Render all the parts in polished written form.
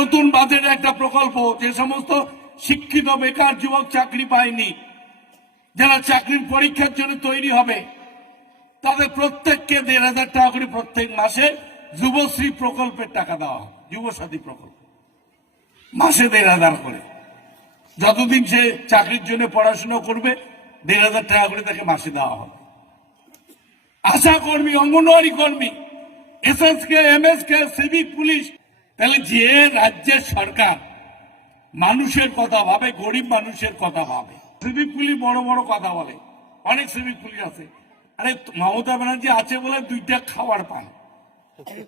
নতুন বাজেটে একটা প্রকল্প, যে সমস্ত শিক্ষিত বেকার যুবক চাকরি পায়নি, যারা চাকরির পরীক্ষার জন্য তৈরি হবে, তাদের প্রত্যেককে ১,৫০০ টাকা করে প্রত্যেক মাসে যুবশ্রী প্রকল্পের টাকা দেওয়া হবে। যুবসাথী প্রকল্প মাসে ১,৫০০ করে, যতদিন সে চাকরির জন্য পড়াশোনা করবে ১,৫০০ টাকা করে তাকে মাসে দেওয়া হবে। আশা কর্মী, অঙ্গনওয়াড়ি কর্মী, এসএসকে, এমএসকে, সিভিক পুলিশ, তাহলে যে রাজ্যের সরকার মানুষের কথা ভাবে, গরিব মানুষের কথা ভাবে, সিভিক পুলিশ বড় বড় কথা বলে, অনেক সিভিক পুলিশ আছে। আরে মমতা ব্যানার্জি আছে বলে 2টা খাবার পায়,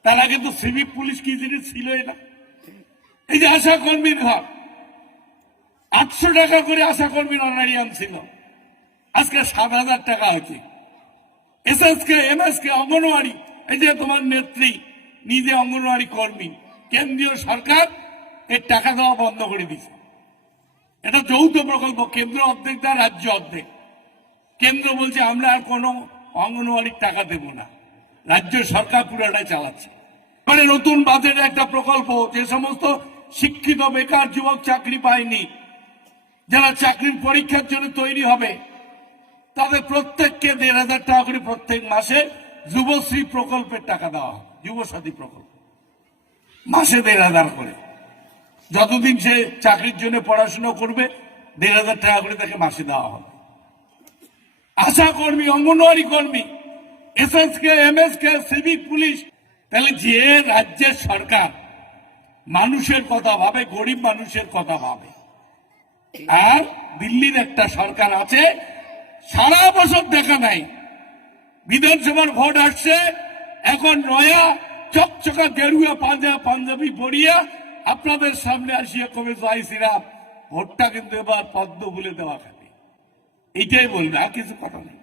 তার আগে তো সিভিক পুলিশ কি জিনিস ছিলই না। এই যে আশা কর্মীর ঘর 800 টাকা করে আশা কর্মীর অনারিয়াম ছিল, আজকে 7,000 টাকা হয়েছে। এসএসকে, এমএসকে, অঙ্গনওয়াড়ি, এই যে তোমার নেত্রী নিজে অঙ্গনওয়াড়ি কর্মী, কেন্দ্রীয় সরকার এর টাকা দেওয়া বন্ধ করে দিয়েছে। এটা যৌথ প্রকল্প, কেন্দ্র অর্ধেক দেয়, রাজ্য অর্ধেক। কেন্দ্র বলছে আমরা আর কোনো অঙ্গনওয়াড়ির টাকা দেব না, রাজ্য সরকার পুরোটাই চালাচ্ছে। মানে নতুন বাজেটে একটা প্রকল্প, যে সমস্ত শিক্ষিত বেকার যুবক চাকরি পায়নি, যারা চাকরির পরীক্ষার জন্য তৈরি হবে, তাদের প্রত্যেককে ১,৫০০ টাকা করে প্রত্যেক মাসে যুবশ্রী প্রকল্পের টাকা দেওয়া হবে। যুবসাথী প্রকল্প মাসে ১,৫০০ করে, যতদিন সে চাকরির জন্য পড়াশোনা করবে ১,৫০০ টাকা করে তাকে মাসে দেওয়া হবে। আশা কর্মী, অঙ্গনওয়াড়ি কর্মী, এসএসকে, এমএসকে, সিভিক পুলিশ, তাহলে যে রাজ্যের সরকার মানুষের কথা ভাবে, গরিব মানুষের কথা ভাবে, আর দিল্লির একটা সরকার আছে সারা বছর দেখা নাই, বিধানসভার ভোট আসছে, এখন নয়া চকচকা গেরুয়া পাঞ্জাবি পরিয়া আপনাদের সামনে আসিয়া কবে জয় শ্রীরাম, ভোটটা কিন্তু এবার পদ্ম বলে দেওয়া খাবে, এইটাই বলবে, আর কিছু কথা নেই।